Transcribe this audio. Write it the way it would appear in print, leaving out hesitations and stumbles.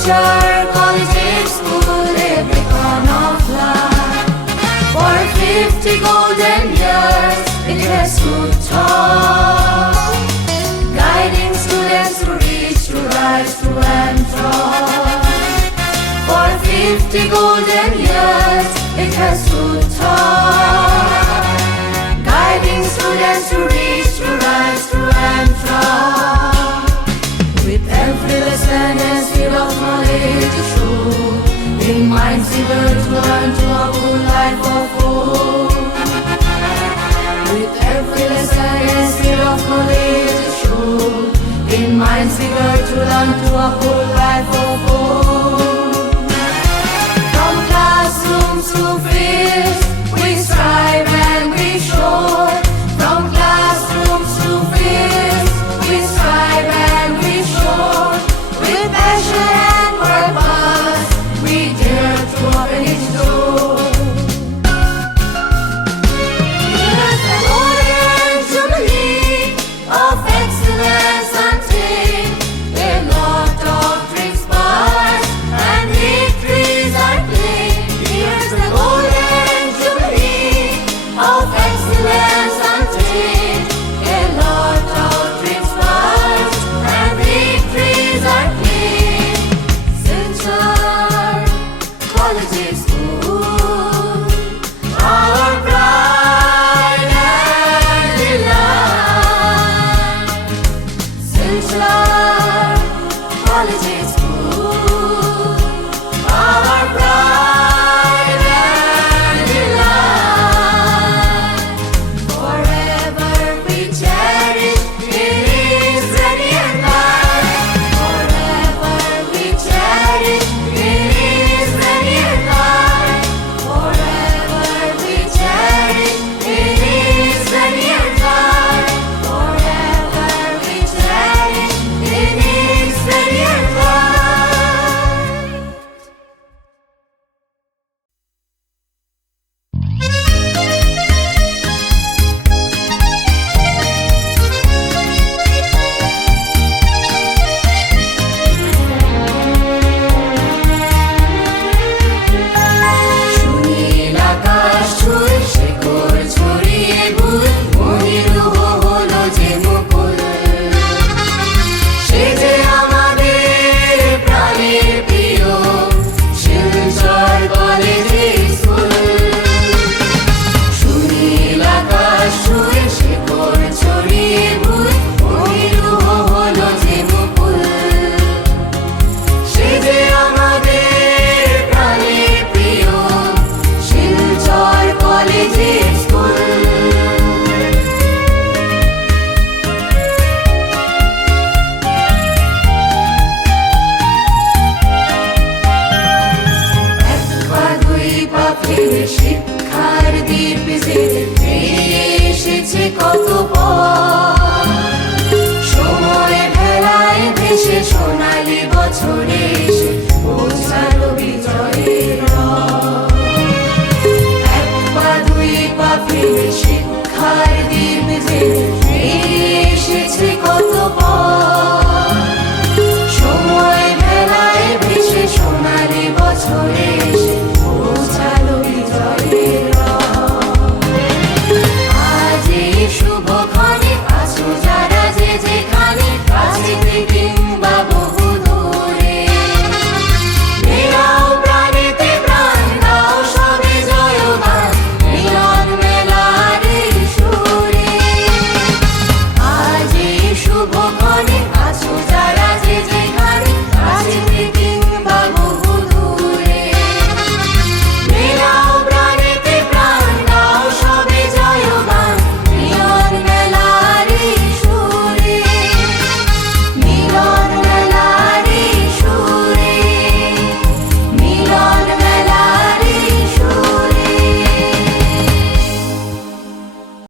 Future college, school, every corner of life. For 50 golden years, it has stood tall, guiding students to reach, to rise, to and from. For 50 golden years, it has stood tall, guiding students to reach, to rise, to and from. With every lesson and skill of knowledge is true, in minds eager to learn to a full life of hope. With every lesson and skill of knowledge is true, in minds eager to learn to a full life of hope. From classrooms to fields, we strive and we show. From classrooms to fields, we strive and we show. With passion and purpose, we dare to open its door. Here's the golden jubilee of excellence until a lot of drinks pass and victories are claimed. Here's the golden jubilee of excellence until a lot of drinks pass and victories are claimed. Silchar College School, our pride and delight. Silchar College School, our pride and delight. Forever we cherish, it is ready and light. Forever we cherish, it is ready and light. Forever we cherish, it is ready and light. Forever we cherish, it is ready and light. Sunil আকাশ ছুঁয়ে শেকড় ছড়িয়ে ভুল মনিরুহ হলো যে মুকুল। সে যে আমাদের প্রাণের প্রিয় শিলচর কলেজের স্কুল। সুনীল আকাশ ছুঁয়ে শেকড় ছড়িয়ে ভুল মনিরুহ হলো যে মুকুল। সে যে আমাদের প্রাণের প্রিয় শিলচর কলেজের স্কুল। এক পা দুই পা ফেলে শিক্ষার দীপ জেলে ফিরে এসেছে কত পথ। সময় ভেলায় ভেসে সোনালি বছরে